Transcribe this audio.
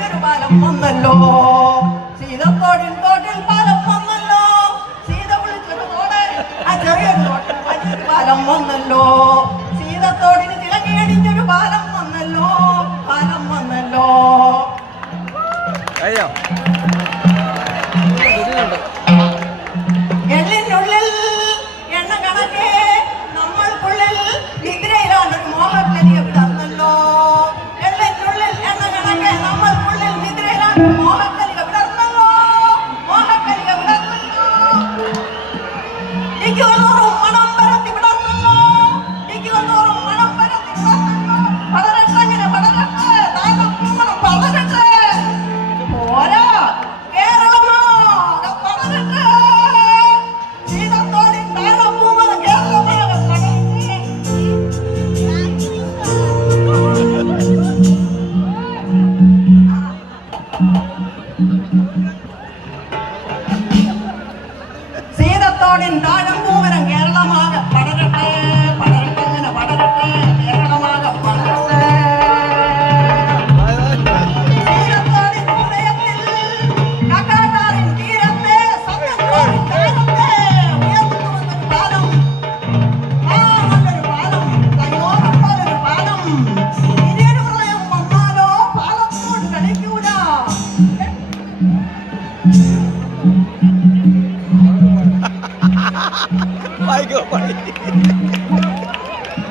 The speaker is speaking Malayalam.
പാലം വന്നല്ലോ. സീതത്തോടിൽ തോട്ടിൽ പാലം വന്നല്ലോ. സീത വിളിച്ചൊരു തോട് ആ ചെറിയൊരു തോട്ടിൽ പാലം വന്നല്ലോ. സീതത്തോടിന് തിളങ്ങിയടിഞ്ഞൊരു പാലം വന്നല്ലോ. പാലം വന്നല്ലോ. കഴിഞ്ഞോ Come on. சேதத்தானின் தாழம் my God, my.